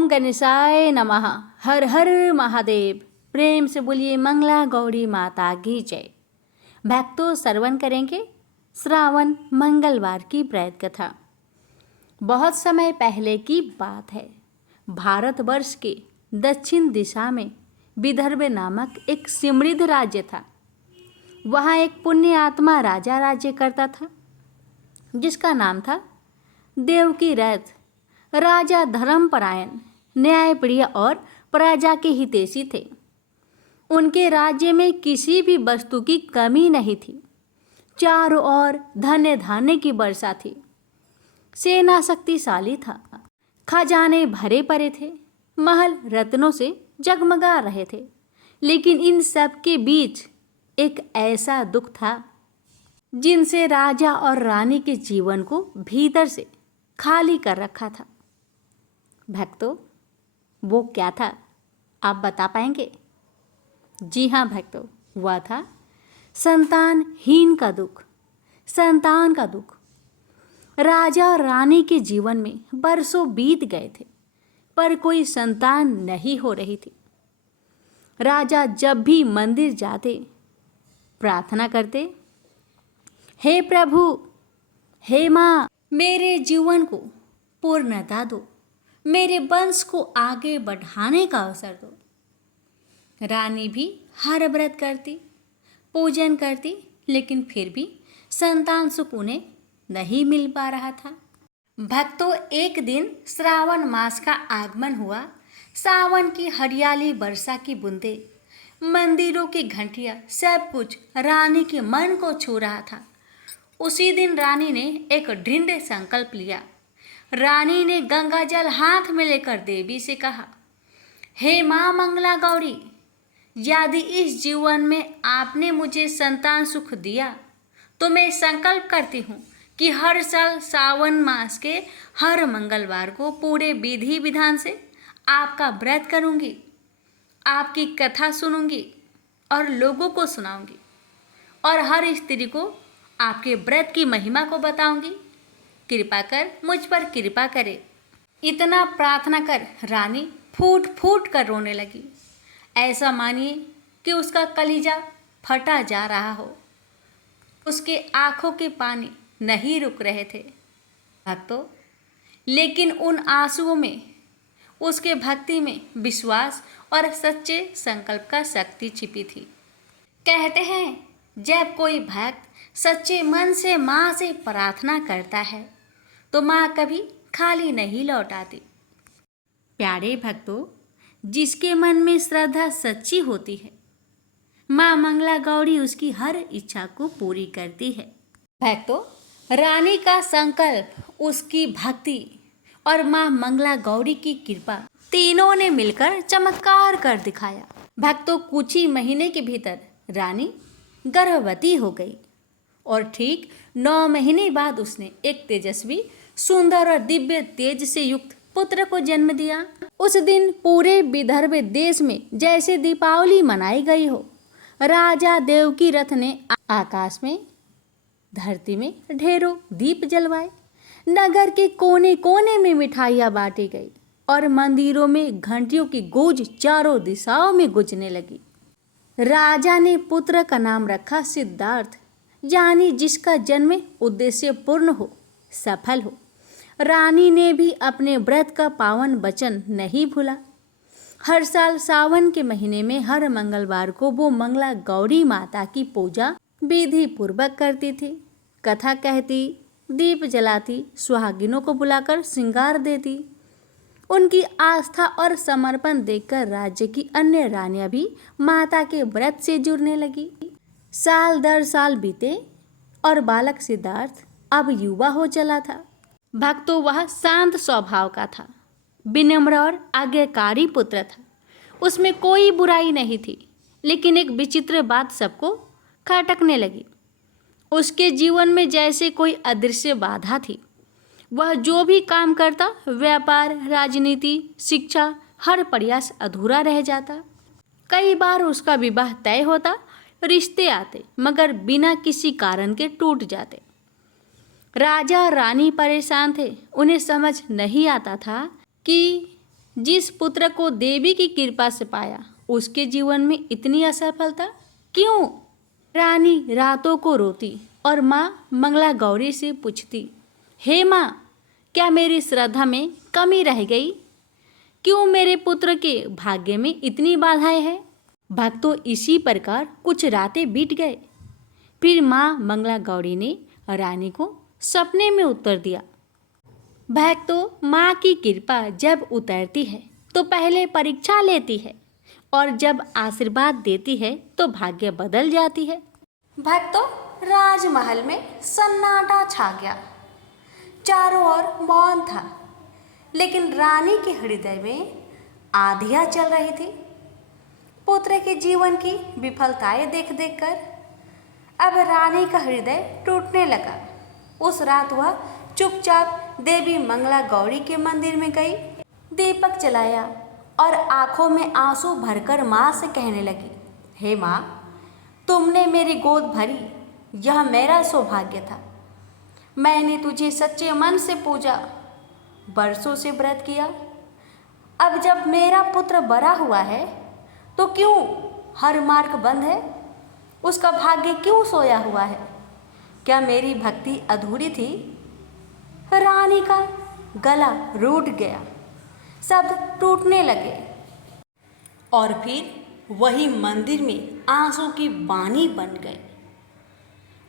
ओम गणेशाय नमः। हर हर महादेव। प्रेम से बोलिए मंगला गौरी माता की जय। भक्तों, श्रवण करेंगे श्रावण मंगलवार की प्रेत कथा। बहुत समय पहले की बात है। भारतवर्ष के दक्षिण दिशा में विदर्भ नामक एक समृद्ध राज्य था। वहाँ एक पुण्य आत्मा राजा राज्य करता था, जिसका नाम था देवकी रथ। राजा धर्मपरायण, न्यायप्रिय और प्रजा के हितैषी थे। उनके राज्य में किसी भी वस्तु की कमी नहीं थी। चारों ओर धन्य धान्य की वर्षा थी। सेना शक्तिशाली था। खजाने भरे पड़े थे। महल रत्नों से जगमगा रहे थे। लेकिन इन सब के बीच एक ऐसा दुख था जिनसे राजा और रानी के जीवन को भीतर से खाली कर रखा था। भक्तों, वो क्या था, आप बता पाएंगे? जी हाँ भक्तों, वह था संतानहीन का दुख, संतान का दुख। राजा और रानी के जीवन में बरसों बीत गए थे, पर कोई संतान नहीं हो रही थी। राजा जब भी मंदिर जाते, प्रार्थना करते, हे प्रभु, हे माँ, मेरे जीवन को पूर्णता दो, मेरे वंश को आगे बढ़ाने का अवसर दो। रानी भी हर व्रत करती, पूजन करती, लेकिन फिर भी संतान सुख उन्हें नहीं मिल पा रहा था। भक्तों, एक दिन श्रावण मास का आगमन हुआ। सावन की हरियाली, वर्षा की बूंदे, मंदिरों की घंटियां, सब कुछ रानी के मन को छू रहा था। उसी दिन रानी ने एक दृढ़ संकल्प लिया। रानी ने गंगा जल हाथ में लेकर देवी से कहा, हे माँ मंगला गौरी, यदि इस जीवन में आपने मुझे संतान सुख दिया तो मैं संकल्प करती हूँ कि हर साल सावन मास के हर मंगलवार को पूरे विधि विधान से आपका व्रत करूँगी, आपकी कथा सुनूंगी और लोगों को सुनाऊंगी, और हर स्त्री को आपके व्रत की महिमा को बताऊंगी। कृपा कर मुझ पर कृपा करे। इतना प्रार्थना कर रानी फूट फूट कर रोने लगी। ऐसा मानिए कि उसका कलीजा फटा जा रहा हो। उसके आंखों के पानी नहीं रुक रहे थे भक्तों, लेकिन उन आंसुओं में उसके भक्ति में विश्वास और सच्चे संकल्प का शक्ति छिपी थी। कहते हैं, जब कोई भक्त सच्चे मन से माँ से प्रार्थना करता है तो माँ कभी खाली नहीं लौटाती। प्यारे भक्तों, जिसके मन में श्रद्धा सच्ची होती है, माँ मंगला गौरी उसकी हर इच्छा को पूरी करती है। भक्तों, रानी का संकल्प, उसकी भक्ति और माँ मंगला गौरी की कृपा, तीनों ने मिलकर चमत्कार कर दिखाया। भक्तों, कुछ ही महीने के भीतर रानी गर्भवती हो गई और ठीक 9 महीने बाद उसने एक तेजस्वी, सुंदर और दिव्य तेज से युक्त पुत्र को जन्म दिया। उस दिन पूरे विदर्भ देश में जैसे दीपावली मनाई गई हो। राजा देवकी रथ ने आकाश में, धरती में ढेरों दीप जलवाए। नगर के कोने कोने में मिठाइयाँ बांटी गई और मंदिरों में घंटियों की गूंज चारों दिशाओं में गूंजने लगी। राजा ने पुत्र का नाम रखा सिद्धार्थ, यानी जिसका जन्म उद्देश्य पूर्ण हो, सफल हो। रानी ने भी अपने व्रत का पावन वचन नहीं भूला। हर साल सावन के महीने में हर मंगलवार को वो मंगला गौरी माता की पूजा विधि पूर्वक करती थी। कथा कहती, दीप जलाती, सुहागिनों को बुलाकर श्रृंगार देती। उनकी आस्था और समर्पण देखकर राज्य की अन्य रानियां भी माता के व्रत से जुड़ने लगी। साल दर साल बीते और बालक सिद्धार्थ अब युवा हो चला था। भक्तों, वह शांत स्वभाव का था, विनम्र और आज्ञाकारी पुत्र था। उसमें कोई बुराई नहीं थी, लेकिन एक विचित्र बात सबको खटकने लगी। उसके जीवन में जैसे कोई अदृश्य बाधा थी। वह जो भी काम करता, व्यापार, राजनीति, शिक्षा, हर प्रयास अधूरा रह जाता। कई बार उसका विवाह तय होता, रिश्ते आते, मगर बिना किसी कारण के टूट जाते। राजा और रानी परेशान थे। उन्हें समझ नहीं आता था कि जिस पुत्र को देवी की कृपा से पाया, उसके जीवन में इतनी असफलता क्यों? रानी रातों को रोती और माँ मंगला गौरी से पूछती, हे माँ, क्या मेरी श्रद्धा में कमी रह गई? क्यों मेरे पुत्र के भाग्य में इतनी बाधाएं हैं? भक्तों, इसी प्रकार कुछ रातें बीत गए। फिर माँ मंगला गौरी ने रानी को सपने में उत्तर दिया। भक्तों, माँ की कृपा जब उतरती है तो पहले परीक्षा लेती है और जब आशीर्वाद देती है तो भाग्य बदल जाती है। भक्तों, राजमहल में सन्नाटा छा गया। चारों ओर मौन था, लेकिन रानी के हृदय में आंधियाँ चल रही थी। पुत्र के जीवन की विफलताएं देख देख कर अब रानी का हृदय टूटने लगा। उस रात वह चुपचाप देवी मंगला गौरी के मंदिर में गई, दीपक जलाया और आंखों में आंसू भरकर माँ से कहने लगी, हे माँ, तुमने मेरी गोद भरी, यह मेरा सौभाग्य था। मैंने तुझे सच्चे मन से पूजा, बरसों से व्रत किया। अब जब मेरा पुत्र बड़ा हुआ है तो क्यों हर मार्ग बंद है? उसका भाग्य क्यों सोया हुआ है? क्या मेरी भक्ति अधूरी थी? रानी का गला रूठ गया, शब्द टूटने लगे और फिर वही मंदिर में आंसू की बानी बन गए।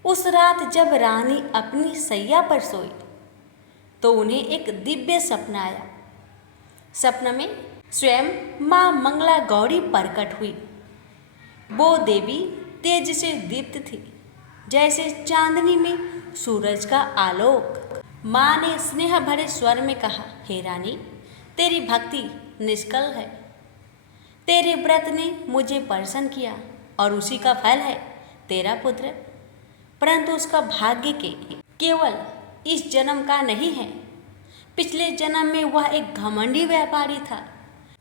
उस रात जब रानी अपनी सैया पर सोई तो उन्हें एक दिव्य सपना आया। सपना में स्वयं माँ मंगला गौरी प्रकट हुई। वो देवी तेज से दीप्त थी, जैसे चांदनी में सूरज का आलोक। माँ ने स्नेह भरे स्वर में कहा, हे रानी, तेरी भक्ति निष्कल है। तेरे व्रत ने मुझे प्रसन्न किया और उसी का फल है तेरा पुत्र। परंतु उसका भाग्य केवल इस जन्म का नहीं है। पिछले जन्म में वह एक घमंडी व्यापारी था।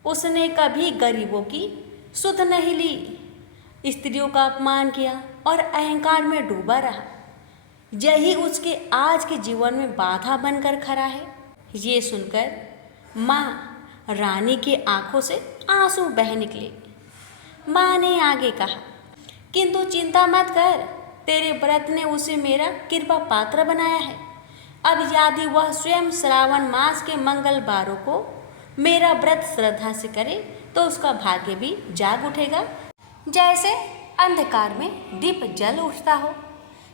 उसने कभी गरीबों की सुध नहीं ली, स्त्रियों का अपमान किया और अहंकार में डूबा रहा। यही उसके आज के जीवन में बाधा बनकर खड़ा है। ये सुनकर माँ रानी की आंखों से आंसू बह निकले। माँ ने आगे कहा, किंतु चिंता मत कर, तेरे व्रत ने उसे मेरा कृपा पात्र बनाया है। अब यदि वह स्वयं श्रावण मास के मंगलवारों को मेरा व्रत श्रद्धा से करे तो उसका भाग्य भी जाग उठेगा, जैसे अंधकार में दीप जल उठता हो।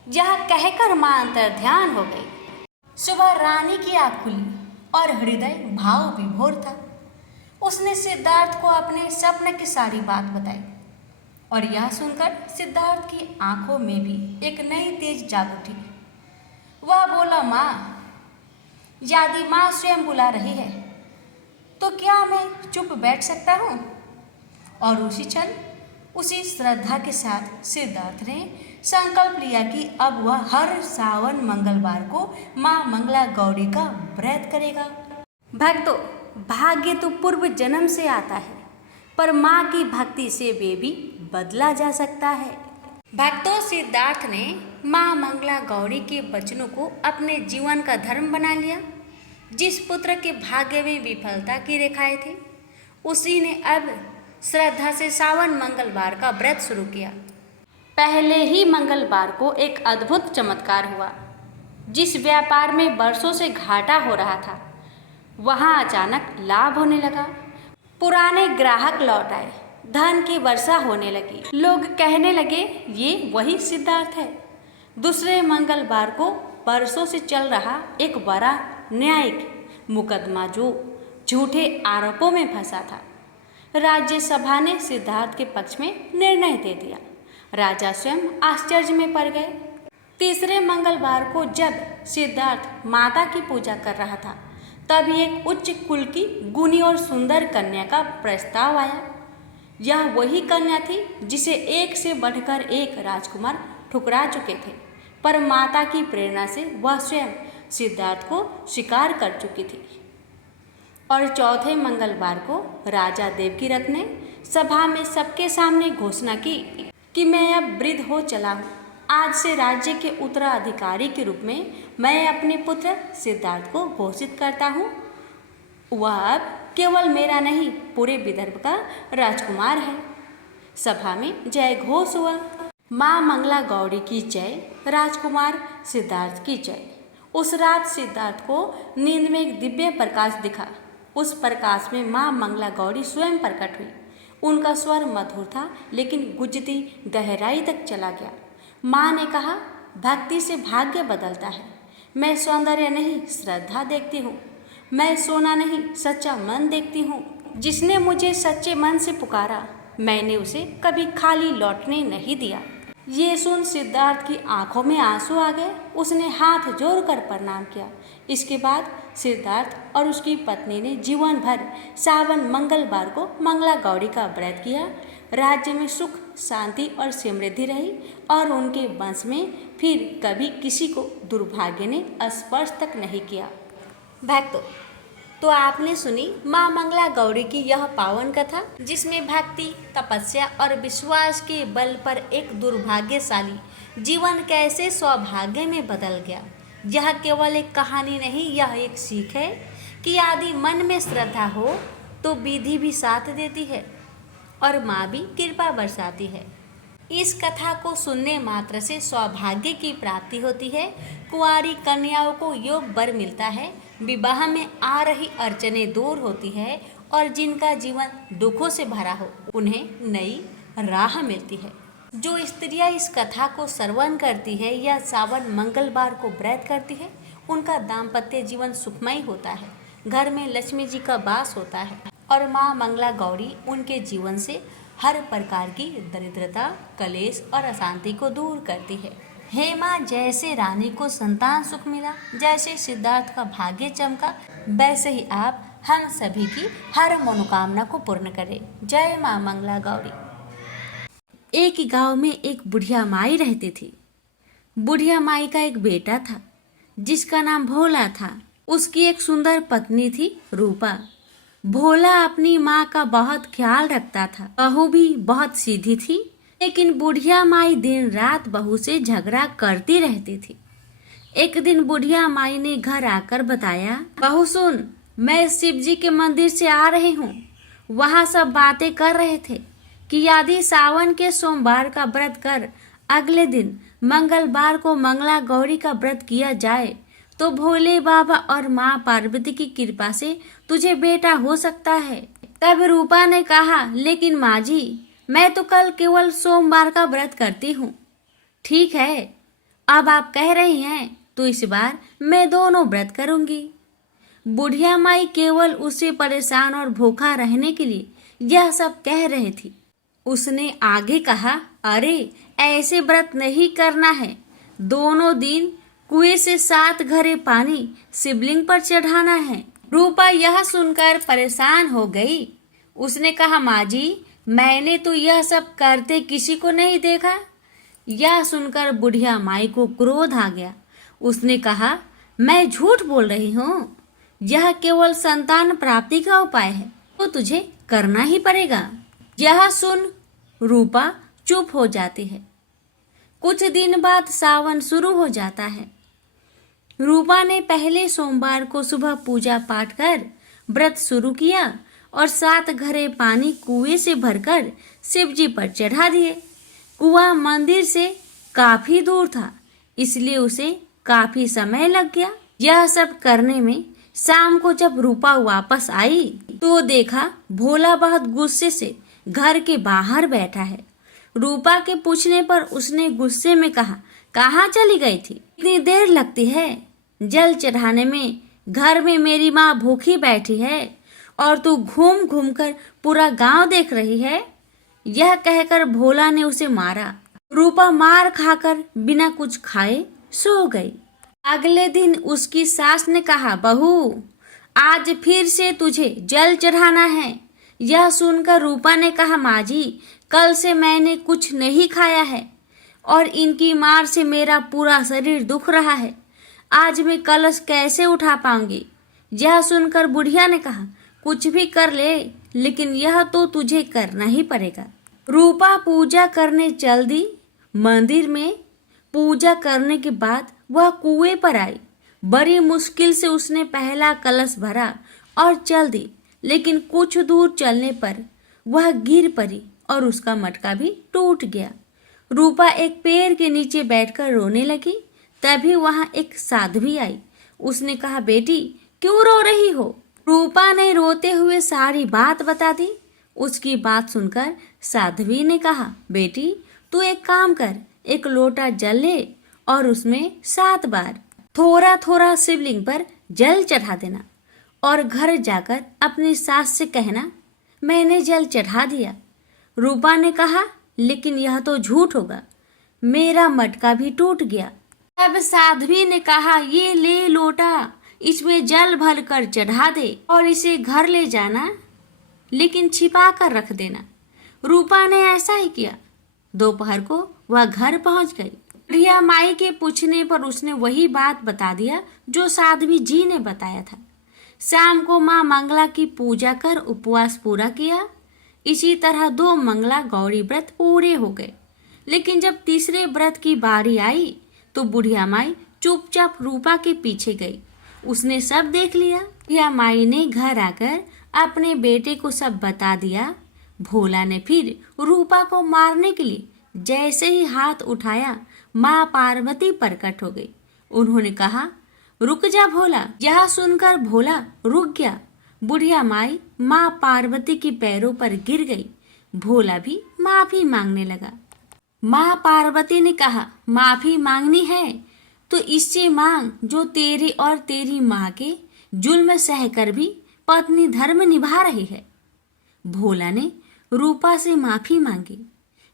यह कहकर मां अंतर ध्यान हो गई। सुबह रानी की आँख खुली और हृदय भाव विभोर था। उसने सिद्धार्थ को अपने सपने की सारी बात बताई और यह सुनकर सिद्धार्थ की आंखों में भी एक नई तेज जाग उठी। वह बोला, माँ, यदि माँ स्वयं बुला रही है तो क्या मैं चुप बैठ सकता हूँ? और उसी क्षण उसी श्रद्धा के साथ सिद्धार्थ ने संकल्प लिया कि अब वह हर सावन मंगलवार को माँ मंगला गौरी का व्रत करेगा। भक्तों, भाग्य तो पूर्व जन्म से आता है, पर माँ की भक्ति से वे भी बदला जा सकता है। भक्तों, सिद्धार्थ ने माँ मंगला गौरी के वचनों को अपने जीवन का धर्म बना लिया। जिस पुत्र के भाग्य में विफलता की रेखाएं थी, उसी ने अब श्रद्धा से सावन मंगलवार का व्रत शुरू किया। पहले ही मंगलवार को एक अद्भुत चमत्कार हुआ। जिस व्यापार में वर्षों से घाटा हो रहा था, वहां अचानक लाभ होने लगा। पुराने ग्राहक लौट आए, धन की वर्षा होने लगी। लोग कहने लगे, ये वही सिद्धार्थ है। दूसरे मंगलवार को वर्षों से चल रहा एक बड़ा न्यायिक मुकदमा जो झूठे आरोपों में फंसा था, राज्यसभा ने सिद्धार्थ के पक्ष में निर्णय दे दिया। राजा स्वयं आश्चर्य में पड़ गए। तीसरे मंगलवार को जब सिद्धार्थ माता की पूजा कर रहा था, तभी एक उच्च कुल की गुणी और सुंदर कन्या का प्रस्ताव आया। यह वही कन्या थी जिसे एक से बढ़कर एक राजकुमार ठुकरा चुके थे, पर माता की प्रेरणा से वह स्वयं सिद्धार्थ को स्वीकार कर चुकी थी। और चौथे मंगलवार को राजा देवकीरथ ने सभा में सबके सामने घोषणा की कि मैं अब वृद्ध हो चला हूँ। आज से राज्य के उत्तराधिकारी के रूप में मैं अपने पुत्र सिद्धार्थ को घोषित करता हूँ। वह अब केवल मेरा नहीं, पूरे विदर्भ का राजकुमार है। सभा में जय घोष हुआ। माँ मंगला गौरी की जय, राजकुमार सिद्धार्थ की जय। उस रात सिद्धार्थ को नींद में एक दिव्य प्रकाश दिखा। उस प्रकाश में माँ मंगला गौरी स्वयं प्रकट हुई। उनका स्वर मधुर था, लेकिन गुजती गहराई तक चला गया। माँ ने कहा, भक्ति से भाग्य बदलता है। मैं सौंदर्य नहीं, श्रद्धा देखती हूँ। मैं सोना नहीं, सच्चा मन देखती हूँ। जिसने मुझे सच्चे मन से पुकारा, मैंने उसे कभी खाली लौटने नहीं दिया। ये सुन सिद्धार्थ की आंखों में आंसू आ गए। उसने हाथ जोड़कर प्रणाम किया। इसके बाद सिद्धार्थ और उसकी पत्नी ने जीवन भर सावन मंगलवार को मंगला गौरी का व्रत किया। राज्य में सुख, शांति और समृद्धि रही और उनके वंश में फिर कभी किसी को दुर्भाग्य ने स्पर्श तक नहीं किया। भक्तों, तो आपने सुनी माँ मंगला गौरी की यह पावन कथा, जिसमें भक्ति, तपस्या और विश्वास के बल पर एक दुर्भाग्यशाली जीवन कैसे सौभाग्य में बदल गया। यह केवल एक कहानी नहीं, यह एक सीख है कि यदि मन में श्रद्धा हो तो विधि भी साथ देती है और माँ भी कृपा बरसाती है। इस कथा को सुनने मात्र से सौभाग्य की प्राप्ति होती है। कुंवारी कन्याओं को योग वर मिलता है। विवाह में आ रही अड़चनें दूर होती है और जिनका जीवन दुखों से भरा हो, उन्हें नई राह मिलती है। जो स्त्रियां इस कथा को श्रवण करती है या सावन मंगलवार को व्रत करती है, उनका दाम्पत्य जीवन सुखमय होता है। घर में लक्ष्मी जी का वास होता है और माँ मंगला गौरी उनके जीवन से हर प्रकार की दरिद्रता, कलेश और अशांति को दूर करती है। हे माँ, जैसे रानी को संतान सुख मिला, जैसे सिद्धार्थ का भाग्य चमका, वैसे ही आप हम सभी की हर मनोकामना को पूर्ण करें। जय माँ मंगला गौरी। एक गांव में एक बुढ़िया माई रहती थी। बुढ़िया माई का एक बेटा था जिसका नाम भोला था। उसकी एक सुंदर पत्नी थी, रूपा। भोला अपनी माँ का बहुत ख्याल रखता था। बहू भी बहुत सीधी थी, लेकिन बुढ़िया माई दिन रात बहू से झगड़ा करती रहती थी। एक दिन बुढ़िया माई ने घर आकर बताया, बहू सुन, मैं शिव जी के मंदिर से आ रही हूँ। वहाँ सब बातें कर रहे थे कि यदि सावन के सोमवार का व्रत कर अगले दिन मंगलवार को मंगला गौरी का व्रत किया जाए तो भोले बाबा और माँ पार्वती की कृपा से तुझे बेटा हो सकता है। तब रूपा ने कहा, लेकिन माँ जी, मैं तो कल केवल सोमवार का व्रत करती हूँ। ठीक है, अब आप कह रही हैं तो इस बार मैं दोनों व्रत करूंगी। बुढ़िया माई केवल उसे परेशान और भूखा रहने के लिए यह सब कह रही थी। उसने आगे कहा, अरे ऐसे व्रत नहीं करना है। दोनों दिन कुएं से 7 घड़े पानी शिवलिंग पर चढ़ाना है। रूपा यह सुनकर परेशान हो गई। उसने कहा, माँ जी, मैंने तो यह सब करते किसी को नहीं देखा। यह सुनकर बुढ़िया माई को क्रोध आ गया। उसने कहा, मैं झूठ बोल रही हूँ। यह केवल संतान प्राप्ति का उपाय है, तो तुझे करना ही पड़ेगा। यह सुन रूपा चुप हो जाती है। कुछ दिन बाद सावन शुरू हो जाता है। रूपा ने पहले सोमवार को सुबह पूजा पाठ कर व्रत शुरू किया और 7 घड़े पानी कुएं से भरकर शिव जी पर चढ़ा दिए। कुआं मंदिर से काफी दूर था, इसलिए उसे काफी समय लग गया। यह सब करने में शाम को जब रूपा वापस आई तो देखा भोला बहुत गुस्से से घर के बाहर बैठा है। रूपा के पूछने पर उसने गुस्से में कहा, कहाँ चली गई थी? इतनी देर लगती है जल चढ़ाने में? घर में मेरी माँ भूखी बैठी है और तू घूम घूम कर पूरा गांव देख रही है। यह कहकर भोला ने उसे मारा। रूपा मार खाकर बिना कुछ खाए सो गई। अगले दिन उसकी सास ने कहा, बहू, आज फिर से तुझे जल चढ़ाना है। यह सुनकर रूपा ने कहा, माँ जी, कल से मैंने कुछ नहीं खाया है और इनकी मार से मेरा पूरा शरीर दुख रहा है। आज मैं कलश कैसे उठा पाऊंगी? यह सुनकर बुढ़िया ने कहा, कुछ भी कर ले, लेकिन यह तो तुझे करना ही पड़ेगा। रूपा पूजा करने चल दी। मंदिर में पूजा करने के बाद वह कुएं पर आई। बड़ी मुश्किल से उसने पहला कलश भरा और चल दी। लेकिन कुछ दूर चलने पर वह गिर पड़ी और उसका मटका भी टूट गया। रूपा एक पेड़ के नीचे बैठकर रोने लगी। तभी वहां एक साध्वी आई। उसने कहा, बेटी क्यों रो रही हो? रूपा ने रोते हुए सारी बात बता दी। उसकी बात सुनकर साध्वी ने कहा, बेटी तू एक काम कर, एक लोटा जल ले और उसमें 7 बार थोड़ा थोड़ा शिवलिंग पर जल चढ़ा देना और घर जाकर अपनी सास से कहना, मैंने जल चढ़ा दिया। रूपा ने कहा, लेकिन यह तो झूठ होगा, मेरा मटका भी टूट गया। तब साध्वी ने कहा, ये ले लोटा, इसमें जल भर कर चढ़ा दे और इसे घर ले जाना, लेकिन छिपा कर रख देना। रूपा ने ऐसा ही किया। दोपहर को वह घर पहुंच गई। बुढ़िया माई के पूछने पर उसने वही बात बता दिया जो साध्वी जी ने बताया था। शाम को माँ मंगला की पूजा कर उपवास पूरा किया। इसी तरह 2 मंगला गौरी व्रत पूरे हो गए। लेकिन जब तीसरे व्रत की बारी आई तो बुढ़िया माई चुपचाप रूपा के पीछे गई। उसने सब देख लिया। बुढ़िया माई ने घर आकर अपने बेटे को सब बता दिया। भोला ने फिर रूपा को मारने के लिए जैसे ही हाथ उठाया, माँ पार्वती प्रकट हो गई। उन्होंने कहा, रुक जा भोला। यह सुनकर भोला रुक गया। बुढ़िया माई माँ पार्वती के पैरों पर गिर गई। भोला भी माफी मांगने लगा। माँ पार्वती ने कहा, माफी मांगनी है तो इससे मांग जो तेरे और तेरी माँ के जुल्म सहकर भी पत्नी धर्म निभा रही है। भोला ने रूपा से माफी मांगी।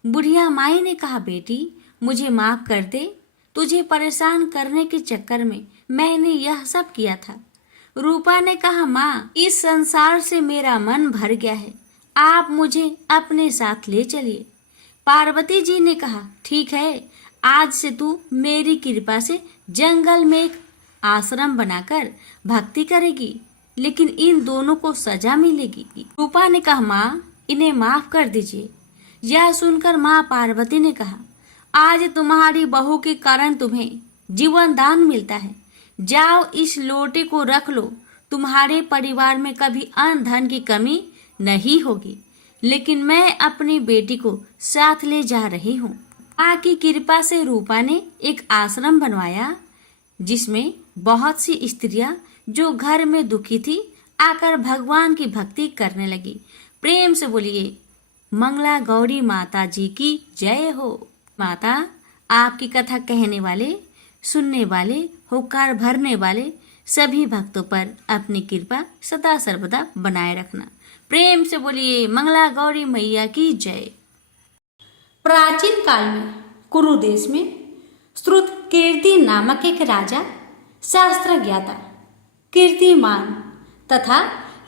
बुढ़िया माई ने कहा, बेटी मुझे माफ कर दे, तुझे परेशान करने के चक्कर में मैंने यह सब किया था। रूपा ने कहा, माँ इस संसार से मेरा मन भर गया है, आप मुझे अपने साथ ले चलिए। पार्वती जी ने कहा, ठीक है, आज से तू मेरी कृपा से जंगल में एक आश्रम बनाकर भक्ति करेगी, लेकिन इन दोनों को सजा मिलेगी। रूपा ने कहा, माँ इन्हें माफ कर दीजिए। यह सुनकर माँ पार्वती ने कहा, आज तुम्हारी बहू के कारण तुम्हें जीवन दान मिलता है। जाओ इस लोटे को रख लो, तुम्हारे परिवार में कभी अन्न धन की कमी नहीं होगी। लेकिन मैं अपनी बेटी को साथ ले जा रही हूँ। माँ की कृपा से रूपा ने एक आश्रम बनवाया जिसमें बहुत सी स्त्रियां जो घर में दुखी थी आकर भगवान की भक्ति करने लगी। प्रेम से बोलिए, मंगला गौरी माता जी की जय हो। माता आपकी कथा कहने वाले, सुनने वाले, होकार भरने वाले सभी भक्तों पर अपनी कृपा सदा सर्वदा बनाए रखना। प्रेम से बोलिए, मंगला गौरी मैया की जय। प्राचीन काल में कुरु देश में श्रुत कीर्ति नामक एक राजा शास्त्र ज्ञाता, कीर्तिमान तथा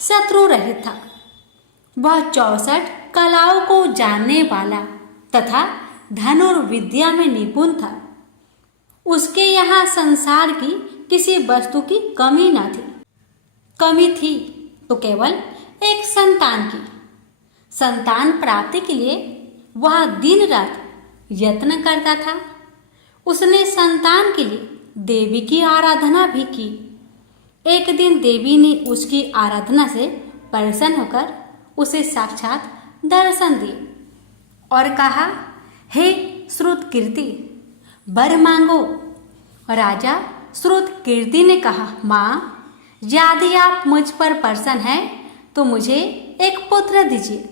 शत्रु रहित था। वह 64 कलाओं को जानने वाला तथा धनुर्विद्या में निपुण था। उसके यहाँ संसार की किसी वस्तु की कमी न थी। कमी थी तो केवल एक संतान की। संतान प्राप्ति के लिए वह दिन रात यत्न करता था। उसने संतान के लिए देवी की आराधना भी की। एक दिन देवी ने उसकी आराधना से प्रसन्न होकर उसे साक्षात दर्शन दिए और कहा, हे श्रुत कीर्ति, वर मांगो। राजा श्रुत कीर्ति ने कहा, माँ यदि आप मुझ पर प्रसन्न हैं तो मुझे एक पुत्र दीजिए।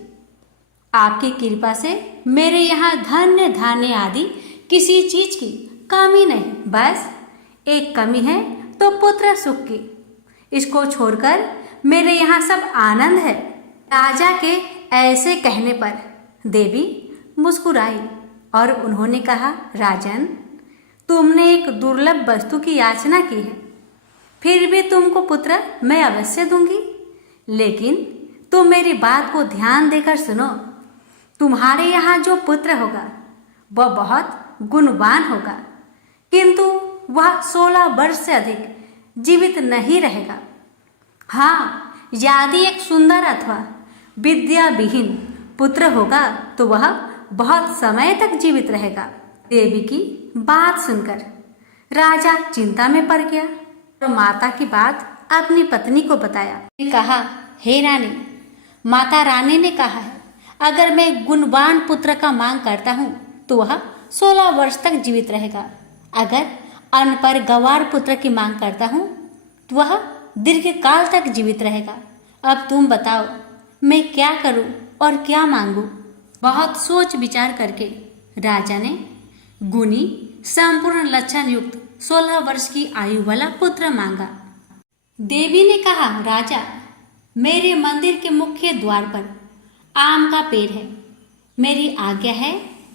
आपकी कृपा से मेरे यहाँ धन्य धान्य आदि किसी चीज की कमी नहीं, बस एक कमी है तो पुत्र सुख की। इसको छोड़कर मेरे यहाँ सब आनंद है। राजा के ऐसे कहने पर देवी मुस्कुराई और उन्होंने कहा, राजन तुमने एक दुर्लभ वस्तु की याचना की है, फिर भी तुमको पुत्र मैं अवश्य दूंगी। लेकिन तुम मेरी बात को ध्यान देकर सुनो। तुम्हारे यहाँ जो पुत्र होगा वह बहुत गुणवान होगा, किंतु वह 16 वर्ष से अधिक जीवित नहीं रहेगा। हाँ, यदि एक सुंदर अथवा विद्या विहीन पुत्र होगा तो वह बहुत समय तक जीवित रहेगा। देवी की बात सुनकर राजा चिंता में पड़ गया और माता की बात अपनी पत्नी को बताया। कहा, हे रानी, माता रानी ने कहा है, अगर मैं गुणवान पुत्र का मांग करता हूँ तो वह 16 वर्ष तक जीवित रहेगा। अगर अनपढ़ गंवार पुत्र की मांग करता हूँ तो वह दीर्घ काल तक जीवित रहेगा। अब तुम बताओ, मैं क्या करूँ और क्या मांगूँ? बहुत सोच विचार करके राजा ने गुणी, संपूर्ण लक्षण युक्त 16 वर्ष की आयु वाला पुत्र मांगा। देवी ने कहा, राजा, मेरे मंदिर के मुख्य द्वार पर आम का पेड़ है। मेरी आज्ञा है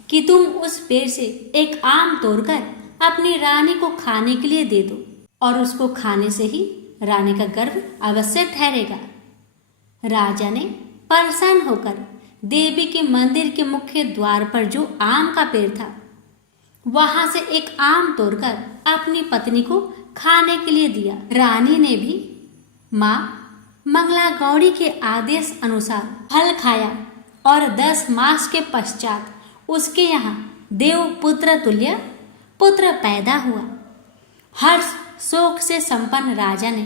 कि तुम उस पेड़ से एक आम तोड़कर अपनी रानी को खाने के लिए दे दो, और उसको खाने से ही रानी का गर्भ अवश्य ठहरेगा। राजा ने परेशान होकर देवी के मंदिर के मुख्य द्वार पर जो आम का पेड़ था वहां से एक आम तोड़कर अपनी पत्नी को खाने के लिए दिया। रानी ने भी माँ मंगला गौरी के आदेश अनुसार फल खाया और 10 मास के पश्चात उसके यहाँ देव पुत्र तुल्य पुत्र पैदा हुआ। हर्ष शोक से संपन्न राजा ने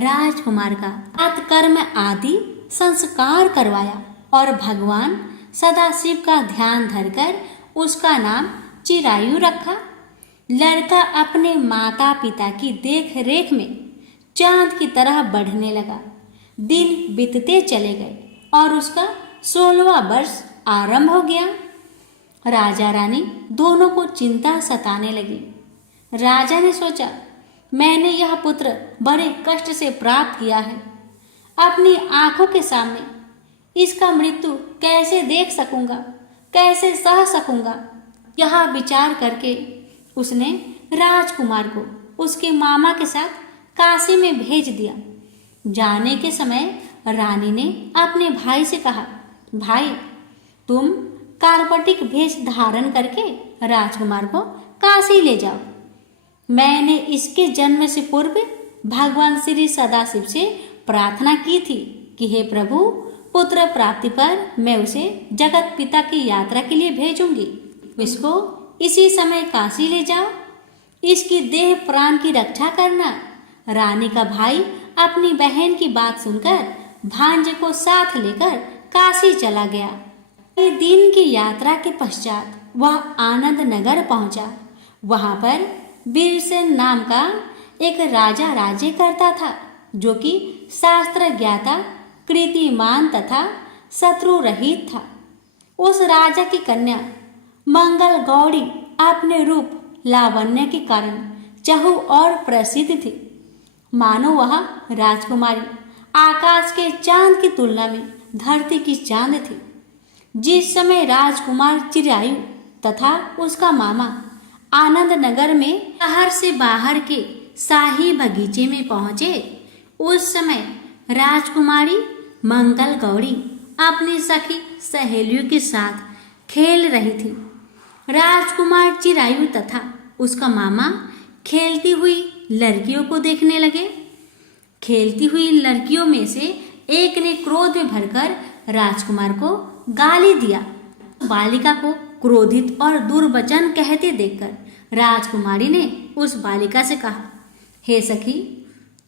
राजकुमार का कर्म आदि संस्कार करवाया और भगवान सदाशिव का ध्यान धरकर उसका नाम चिरायु रखा। लड़का अपने माता पिता की देख रेख में चांद की तरह बढ़ने लगा। दिन बीतते चले गए और उसका 16वां वर्ष आरंभ हो गया। राजा रानी दोनों को चिंता सताने लगी। राजा ने सोचा, मैंने यह पुत्र बड़े कष्ट से प्राप्त किया है। अपनी आंखों के सामने इसका मृत्यु कैसे देख सकूंगा, कैसे सह सकूंगा? यह विचार करके उसने राजकुमार को उसके मामा के साथ काशी में भेज दिया। जाने के समय रानी ने अपने भाई से कहा, भाई, तुम कार्पटिक भेष धारण करके राजकुमार को काशी ले जाओ। मैंने इसके जन्म से पूर्व भगवान श्री सदाशिव से प्रार्थना की थी कि हे प्रभु, पुत्र प्राप्ति पर मैं उसे जगत पिता की यात्रा के लिए भेजूंगी। इसको इसी समय काशी ले जाओ। इसकी देह प्राण की रक्षा करना। रानी का भाई अपनी बहन की बात सुनकर भांजे को साथ लेकर काशी चला गया। कई दिन की यात्रा के पश्चात वह आनंद नगर पहुंचा। वहां पर वीरसेन नाम का एक राजा राज्य करता था, जो कि शास्त्र ज्ञाता, कीर्तिमान तथा शत्रु रहित था। उस राजा की कन्या मंगल गौरी अपने रूप लावण्य के कारण चहु और प्रसिद्ध थी। मानो वह राजकुमारी आकाश के चांद की तुलना में धरती की चांद थी। जिस समय राजकुमार चिरायु तथा उसका मामा आनंद नगर में शहर से बाहर के शाही बगीचे में पहुंचे, उस समय राजकुमारी मंगल गौरी अपनी सखी सहेलियों के साथ खेल रही थी। राजकुमार चिरायु तथा उसका मामा खेलती हुई लड़कियों को देखने लगे। खेलती हुई लड़कियों में से एक ने क्रोध में भरकर राजकुमार को गाली दिया। बालिका को क्रोधित और दुर्वचन कहते देखकर राजकुमारी ने उस बालिका से कहा, हे सखी,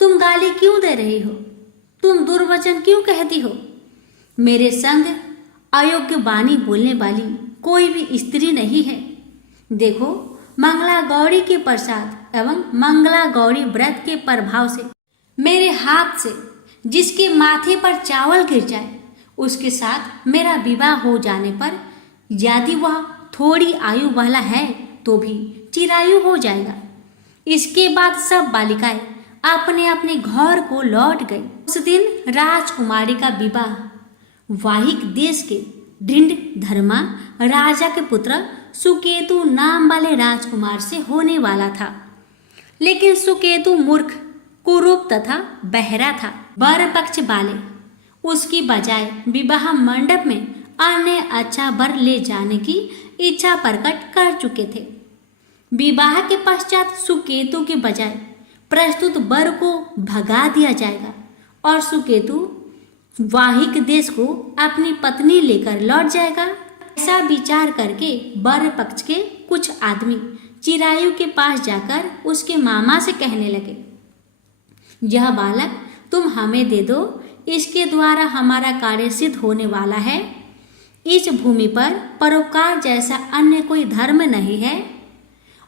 तुम गाली क्यों दे रही हो? तुम दुर्वचन क्यों कहती हो? मेरे संग अयोग्य वाणी बोलने वाली कोई भी स्त्री नहीं है। देखो, मंगला गौरी के प्रसाद एवं मंगला गौरी व्रत के प्रभाव से मेरे हाथ से जिसके माथे पर चावल गिर जाए, उसके साथ मेरा विवाह हो जाने पर यदि वह थोड़ी आयु वाला है तो भी चिरायु हो जाएगा। इसके बाद सब बालिकाएं अपने अपने घर को लौट गई। उस दिन राजकुमारी का विवाह वाहिक देश के ढिंड धर्मा राजा के पुत्र सुकेतु नाम वाले राजकुमार से होने वाला था। लेकिन सुकेतु मूर्ख, कुरूप तथा बहरा था। वर पक्ष वाले उसकी बजाय विवाह मंडप में अन्य अच्छा वर ले जाने की इच्छा प्रकट कर चुके थे। विवाह के पश्चात सुकेतु के बजाय प्रस्तुत वर को भगा दिया जाएगा और सुकेतु वाहिक देश को अपनी पत्नी लेकर लौट जाएगा। ऐसा विचार करके वर पक्ष के कुछ आदमी चिरायु के पास जाकर उसके मामा से कहने लगे, यह बालक तुम हमें दे दो, इसके द्वारा हमारा कार्य सिद्ध होने वाला है। इस भूमि पर परोपकार जैसा अन्य कोई धर्म नहीं है।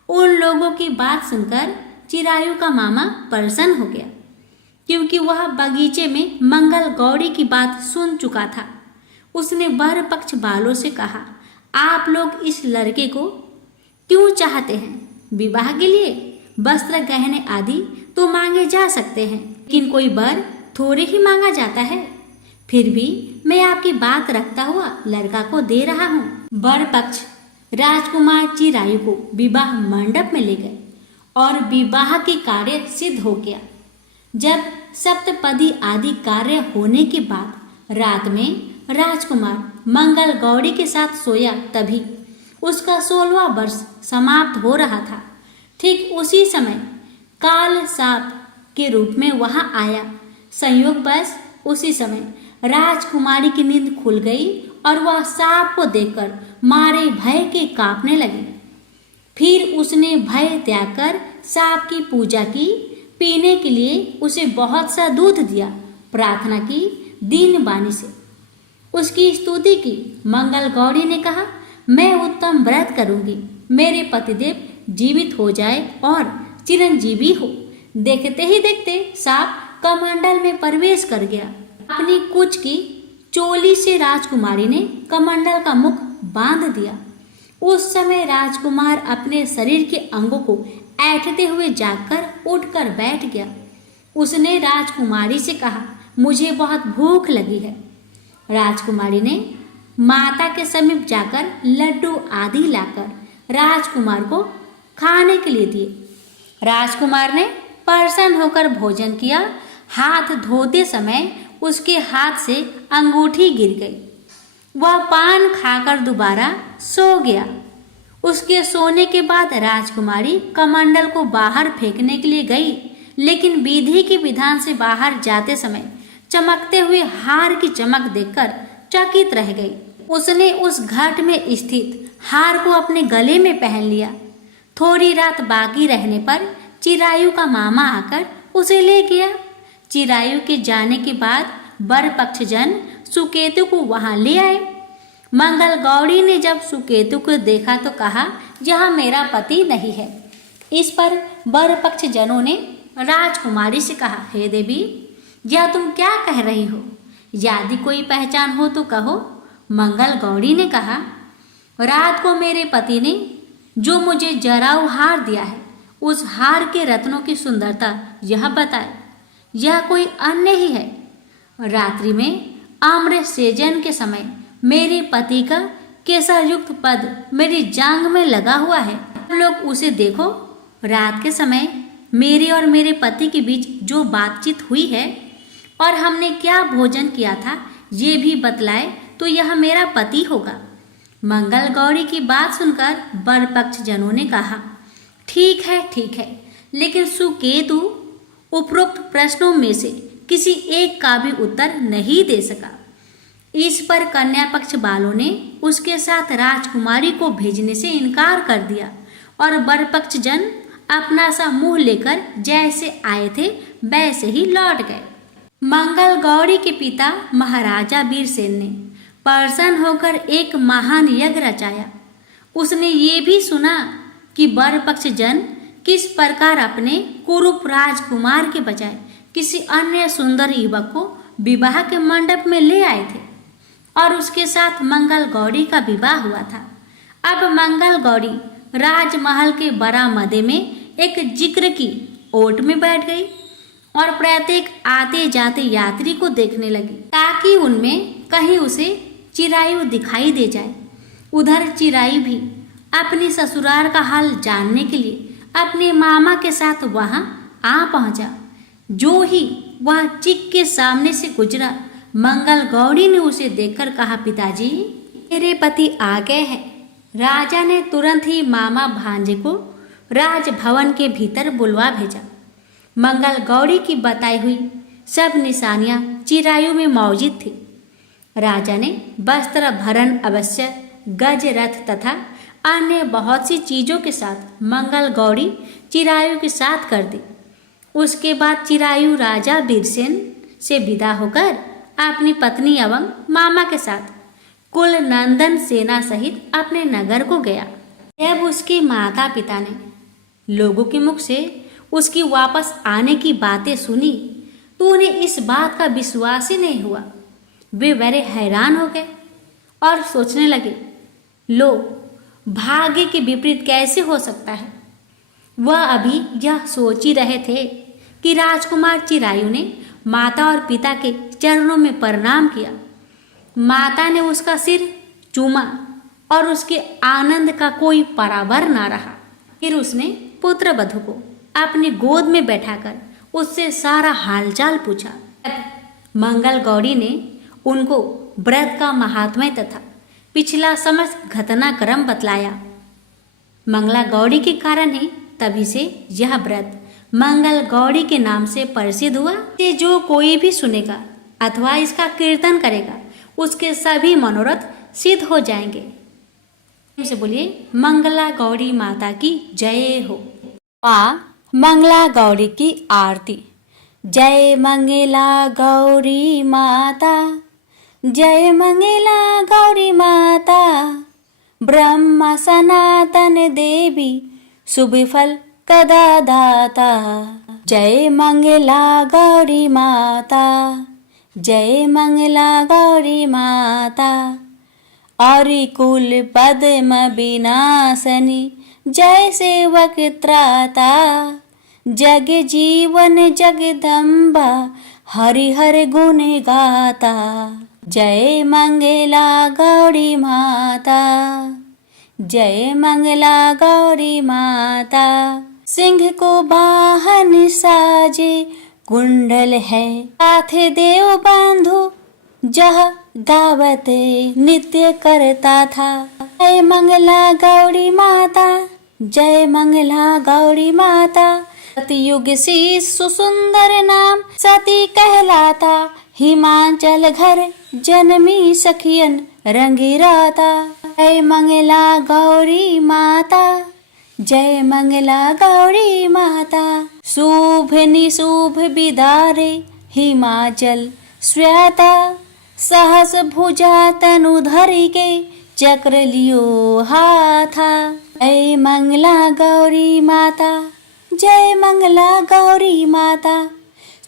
उन लोगों की बात सुनकर चिरायु का मामा प्रसन्न हो गया, क्योंकि वह बगीचे में मंगल गौरी की बात सुन चुका था। उसने वर पक्ष वालों से कहा, आप लोग इस लड़के को क्यों चाहते हैं? विवाह के लिए वस्त्र गहने आदि तो मांगे जा सकते हैं, लेकिन कोई वर थोड़े ही मांगा जाता है। फिर भी मैं आपकी बात रखता हुआ लड़का को दे रहा हूँ। वर पक्ष राजकुमार चिरायु को विवाह मंडप में ले गए और विवाह के कार्य सिद्ध हो गया। जब सप्तपदी आदि कार्य होने के बाद रात में राजकुमार मंगल गौरी के साथ सोया, तभी उसका 16वां वर्ष समाप्त हो रहा था। ठीक उसी समय काल साप के रूप में वहां आया। संयोगवश उसी समय राजकुमारी की नींद खुल गई और वह सांप को देखकर मारे भय के कांपने लगी। फिर उसने भय त्याग कर सांप की पूजा की, पीने के लिए उसे बहुत सा दूध दिया, प्रार्थना की दीन वाणी से, उसकी स्तुति की। मंगल गौरी ने कहा, मैं उत्तम व्रत करूंगी, मेरे पतिदेव जीवित हो जाए और चिरंजीवी हो। देखते ही देखते सांप कमंडल में प्रवेश कर गया। अपनी कुछ की चोली से राजकुमारी ने कमंडल का मुख बांध दिया। उस समय राजकुमार अपने शरीर के अंगों को ऐंठते हुए जागकर उठकर बैठ गया। उसने राजकुमारी से कहा, मुझे बहुत भूख लगी है। राजकुमारी ने माता के समीप जाकर लड्डू आदि लाकर राजकुमार को खाने के लिए दिए। राजकुमार ने प्रसन्न होकर भोजन किया। हाथ धोते समय उसके हाथ से अंगूठी गिर गई। वह पान खाकर दोबारा सो गया। उसके सोने के बाद राजकुमारी कमंडल को बाहर फेंकने के लिए गई, लेकिन विधि के विधान से बाहर जाते समय चमकते हुए हार की चमक देखकर चकित रह गई। उसने उस घट में स्थित हार को अपने गले में पहन लिया। थोड़ी रात बाकी रहने पर चिरायु का मामा आकर उसे ले गया। चिरायु के जाने के बाद वर पक्षजन सुकेतु को वहां ले आए। मंगल गौरी ने जब सुकेतु को देखा तो कहा, यह मेरा पति नहीं है। इस पर वर पक्षजनों ने राजकुमारी से कहा, हे देवी, यह तुम क्या कह रही हो? यदि कोई पहचान हो तो कहो। मंगल गौरी ने कहा, रात को मेरे पति ने जो मुझे जराऊ हार दिया है, उस हार के रत्नों की सुंदरता यह बताए, यह कोई अन्य ही है। रात्रि में आम्र सेजन के समय मेरे पति का केसरयुक्त पद मेरी जांघ में लगा हुआ है। लोग उसे देखो। रात के समय मेरे और मेरे पति के बीच जो बातचीत हुई है और हमने क्या भोजन किया था, ये भी बतलाए तो यह मेरा पति होगा। मंगल गौरी की बात सुनकर वर पक्ष जनों ने कहा, ठीक है, लेकिन सुकेतु उपरोक्त प्रश्नों में से किसी एक का भी उत्तर नहीं दे सका। इस पर कन्या पक्ष वालों ने उसके साथ राजकुमारी को भेजने से इनकार कर दिया और वर पक्ष जन अपना सा मुंह लेकर जैसे आए थे वैसे ही लौट गए। मंगल गौरी के पिता महाराजा वीरसेन ने प्रसन्न होकर एक महान यज्ञ रचाया। उसने ये भी सुना कि वर पक्ष जन किस प्रकार अपने कुरूप राजकुमार के बजाय किसी अन्य सुंदर युवक को विवाह के मंडप में ले आए थे और उसके साथ मंगल गौरी का विवाह हुआ था। अब मंगल गौरी राजमहल के बरामदे में एक जिक्र की ओट में बैठ गई और प्रत्येक आते जाते यात्री को देखने लगी, ताकि उनमें कहीं उसे चिरायु दिखाई दे जाए। उधर चिरायु भी अपनी ससुराल का हाल जानने के लिए अपने मामा के साथ वहां आ पहुंचा। जो ही वह चिक के सामने से गुजरा, मंगल गौरी ने उसे देखकर कहा, पिताजी, मेरे पति आ गए हैं। राजा ने तुरंत ही मामा भांजे को राजभवन के भीतर बुलवा भेजा। मंगल गौरी की बताई हुई सब निशानियां चिरायु में मौजूद थी। राजा ने वस्त्र भरण अवश्य, गज रथ तथा अन्य बहुत सी चीजों के साथ मंगल गौरी चिरायु के साथ कर दी। उसके बाद चिरायु राजा वीरसेन से विदा होकर अपनी पत्नी एवं मामा के साथ कुल नंदन सेना सहित अपने नगर को गया। जब उसके माता पिता ने लोगों के मुख से उसकी वापस आने की बातें सुनी तो उन्हें इस बात का विश्वास ही नहीं हुआ। वे बड़े हैरान हो गए और सोचने लगे, लो, भाग्य के विपरीत कैसे हो सकता है। वह अभी यह सोच ही रहे थे कि राजकुमार चिरायु ने माता और पिता के चरणों में प्रणाम किया। माता ने उसका सिर चूमा और उसके आनंद का कोई पारावार ना रहा। फिर उसने पुत्र वधू को अपनी गोद में बैठाकर उससे सारा हालचाल पूछा। मंगल गौरी ने उनको व्रत का महात्म्य तथा पिछला समस्त घटनाक्रम बतलाया। मंगला गौरी के कारण ही तभी से यह व्रत मंगल गौरी के नाम से प्रसिद्ध हुआ। ये जो कोई भी सुनेगा अथवा इसका कीर्तन करेगा उसके सभी मनोरथ सिद्ध हो जाएंगे। से बोलिए मंगला गौरी माता की जय हो। मंगला गौरी की आरती। जय मंगला गौरी माता, जय मंगला गौरी माता, ब्रह्म सनातन देवी शुभ फल कदा दाता। जय मंगला गौरी माता, जय मंगला गौरी माता, और कुल पद्म विनाशनी जय सेवक त्राता। जग जीवन जगदम्बा हरिहर गुण गाता। जय मंगला गौरी माता, जय मंगला गौरी माता। सिंह को वाहन साजे कुंडल है हाथ देव बांधो, जह गावत नित्य करता था। जय मंगला गौरी माता, जय मंगला गौरी माता। सतयुग शीश सुसुंदर नाम सती कहलाता। हिमाचल घर जन्मी सखियन रंगीराता। जय मंगला गौरी माता, जय मंगला गौरी माता। शुभ निशुभ बिदारे हिमाचल श्वेता। सहस भुजा तनु धरि के चक्र लियो हाथा। जय मंगला गौरी माता, जय मंगला गौरी माता।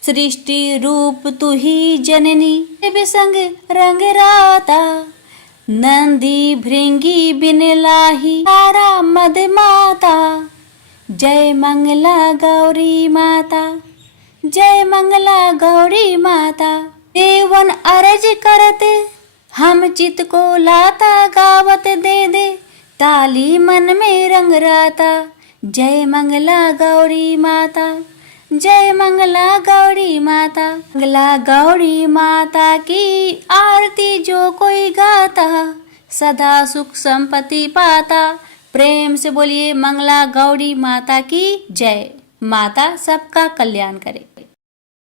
सृष्टि रूप तू ही जननी संग रंग राता। नंदी भृंगी बिन लाही तारा मद माता। जय मंगला गौरी माता, जय मंगला गौरी माता। देवन अरज करत हम चित को लाता। गावत दे दे ताली मन में रंग राता। जय मंगला गौरी माता, जय मंगला गौरी माता। मंगला गौरी माता की आरती जो कोई गाता, सदा सुख संपत्ति पाता। प्रेम से बोलिए मंगला गौरी माता की जय। माता सबका कल्याण करे।